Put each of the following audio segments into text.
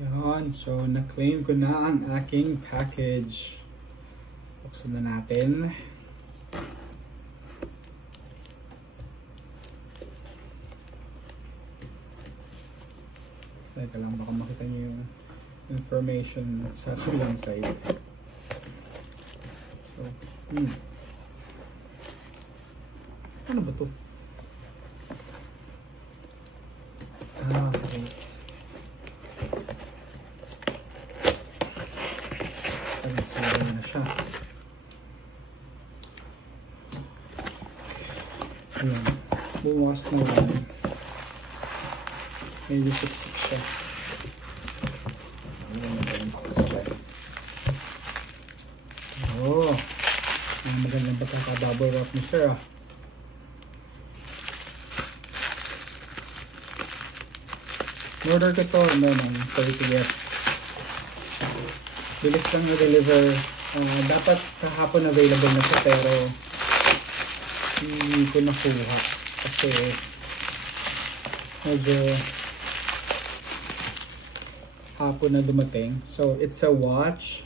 Yan, so na-claim ko na ang aking package. Buksan na natin. Teka lang, baka makita niyo yung information sa silang side. So, ano ba to? Okay. Ano na siya? Ayan. Bumukas na lang. Medyo siksik siya. Oh, ang magandang pagkakabubble wrap ni sir ah. Order ko ito ng 30 years. Bilis lang na-deliver. Dapat kahapon available na siya pero hindi ko nakuha kasi medyo hapon na dumating. So it's a watch.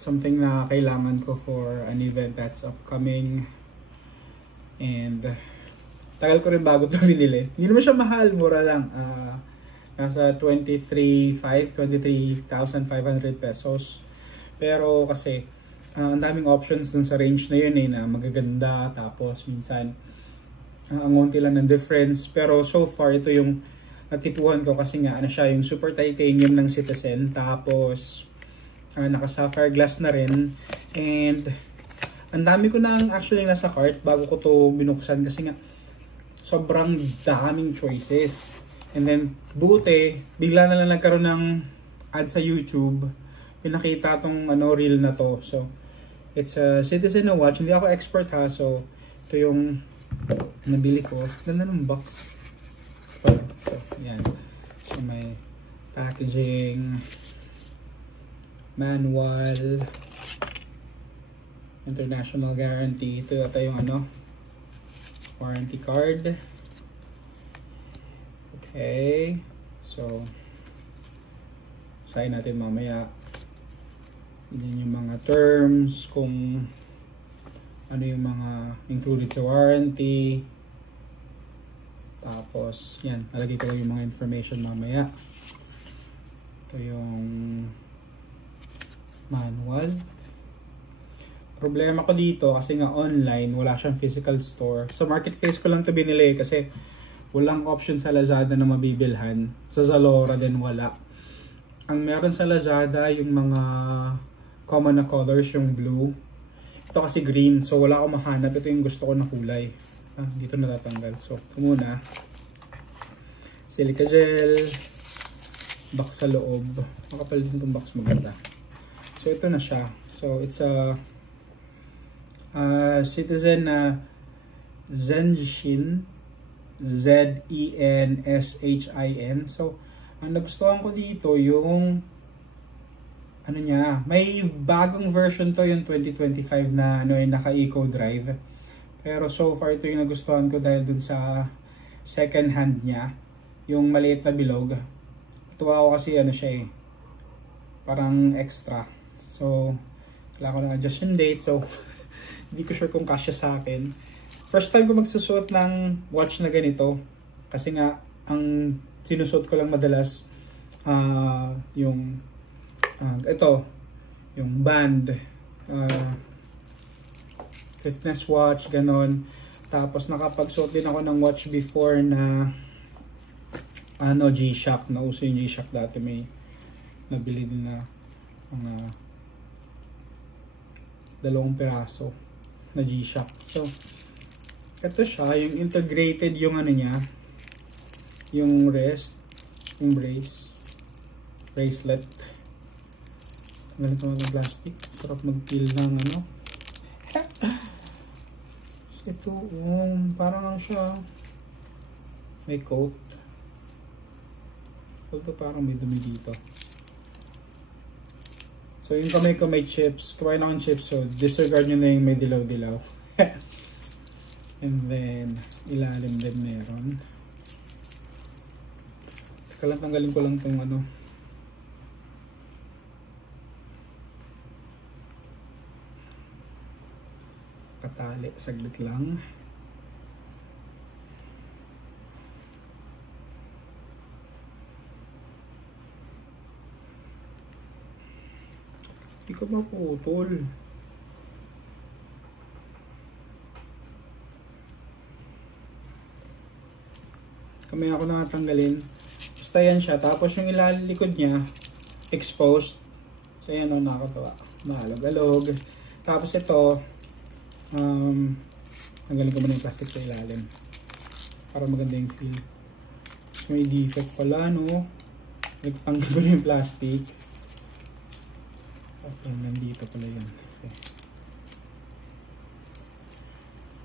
Something na kailangan ko for an event that's upcoming. And tagal ko rin bago ito binili. Hindi naman siya mahal, mura lang. Nasa 23,500 pesos. Pero kasi ang daming options dun sa range na yun na magaganda. Tapos minsan ang unti lang ng difference. Pero so far ito yung natipuhan ko kasi nga ano siya, yung super titanium ng Citizen. Tapos naka sapphire glass na rin. And ang dami ko na actually nasa cart bago ko to binuksan kasi nga sobrang daming choices. And then buti bigla na lang nagkaroon ng ad sa YouTube. Pinakita tong reel na to. So it's a Citizen na watch. Hindi ako expert ha. So ito yung nabili ko. Ganda ng box. So yan. So may packaging, manual, international guarantee. Ito yung warranty card. Okay, so sign natin mamaya. Yan yung mga terms, kung ano yung mga included sa warranty. Tapos yan, nalagay ko lang yung mga information mamaya. Ito yung manual. Problema ko dito kasi nga online, wala siyang physical store. Sa marketplace ko lang ito binili kasi walang option sa Lazada na mabibilhan. Sa Zalora din wala. Ang meron sa Lazada yung mga common na colors, yung blue. Ito kasi green, so wala akong mahanap. Ito yung gusto ko na kulay. Dito natatanggal. So, ito muna. Silica gel. Box sa loob. Makapal din itong box, maganda. So, ito na siya. So, it's a Citizen na Zenshin. Z-E-N-S-H-I-N. So, ang nagustuhan ko dito yung may bagong version to, yung 2025 na yung naka-eco drive. Pero so far ito yung nagustuhan ko dahil dun sa second hand niya, yung maliit na bilog. Tuwa ako kasi siya parang extra. So, kailangan ko lang adjust yung date. So, hindi ko sure kung kasya sa akin. First time ko magsusuot ng watch na ganito kasi nga ang sinusuot ko lang madalas yung yung band, fitness watch, ganon. Tapos nakapagsuot din ako ng watch before na G-Shock, nauso yung G-Shock dati, may nabili din na mga 2 piraso na G-Shock. So ito siya, yung integrated yung niya, yung wrist, yung bracelet. Ganito ng plastic, sarap mag-peel ng ito, parang siya, may coat. Ito parang may dumi dito. So yung kamay ko may chips, kumain akong chips, so disregard nyo na yung may dilaw-dilaw. And then, ilalim din meron. Teka lang, tanggalin ko lang itong tali. Saglit lang. Hindi ko maputol. Kamay ako na natanggalin. Basta yan siya. Tapos yung ilalikod niya, exposed. So yan o, nakakatawa. Maalog-alog. Tapos ito, tanggalin ko muna yung plastic sa ilalim. Para maganda yung feel. May defect pala, no? Nagtanggal ko yung plastic. Okay, nandito pala yun. Okay.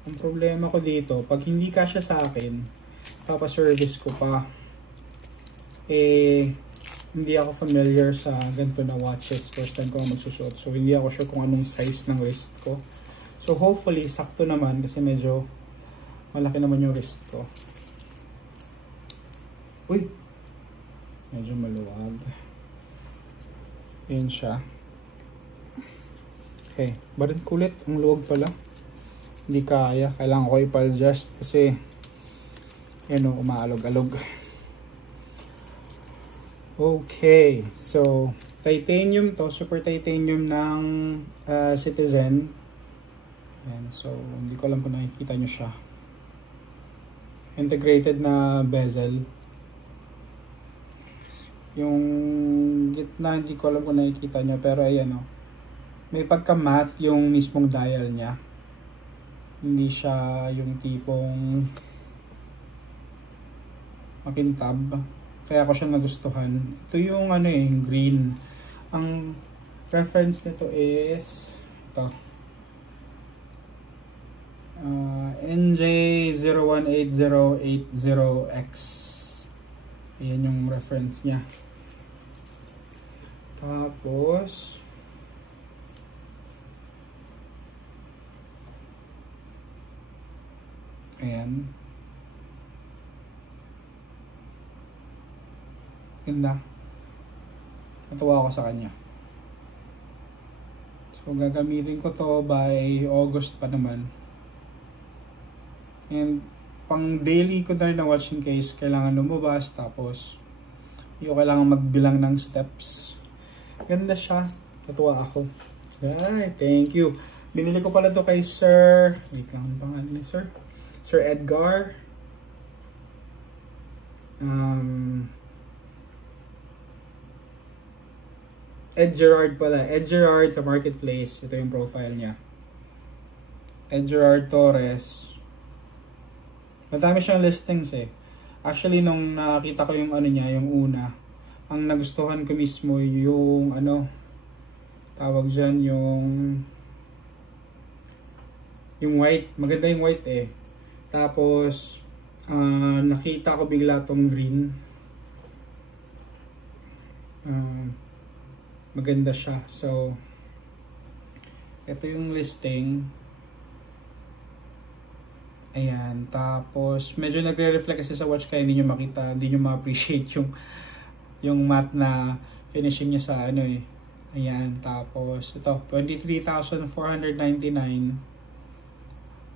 Ang problema ko dito, pag hindi kasya sa akin, papaservice ko pa, hindi ako familiar sa ganito na watches. First time ko magsusuot. So, hindi ako sure kung anong size ng wrist ko. So, hopefully, sakto naman kasi medyo malaki naman yung wrist ko. Uy! Medyo maluwag. Ayan siya. Okay. Barin kulit. Ang luwag pala. Hindi kaya. Kailangan ko i-adjust kasi yan o, umaalog-alog. Okay. So, titanium to. Super titanium ng Citizen. Ayan. So, hindi ko alam kung nakikita nyo siya. Integrated na bezel. Yung gitna, hindi ko alam kung nakikita nyo. Pero ayan o. May pagka-matte yung mismong dial niya. Hindi siya yung tipong makintab. Kaya ako siya nagustuhan. Ito yung ano yung green. Ang reference nito is ito. NJ018080X. Ayan yung reference niya. Tapos ayan. Ganda. Natuwa ako sa kanya. So, gagamitin ko to by August pa naman. And, pang daily ko na rin na watching case, kailangan lumabas. Tapos, hindi ko kailangan magbilang ng steps. Ganda siya. Natuwa ako. Ay, thank you. Binili ko pala to kay Sir. Wait lang, ang pangalan ni Sir. Sir Edgar. Ed Gerard pala. Ed Gerard sa Marketplace. Ito yung profile niya. Ed Gerard Torres. Madami siyang listings eh. Actually, nung nakita ko yung ano niya, yung una, ang nagustuhan ko mismo yung ano, tawag dyan, yung white. Maganda yung white eh. Tapos, nakita ko bigla tong green. Maganda siya. So, ito yung listing. Ayan. Tapos, medyo nagre-reflect kasi sa watch kaya hindi nyo makita, hindi nyo ma-appreciate yung matte na finishing niya sa ano eh. Ayan. Tapos, ito, 23,499.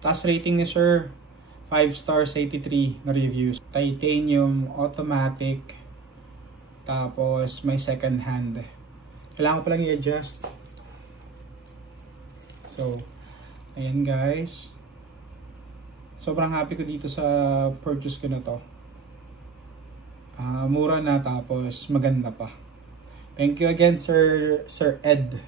Taas rating ni Sir. 5 stars, 83 na reviews. Titanium, automatic. Tapos, may second hand. Kailangan ko palang i-adjust. So, ayan guys. Sobrang happy ko dito sa purchase ko na to. Mura na tapos maganda pa. Thank you again Sir Ed.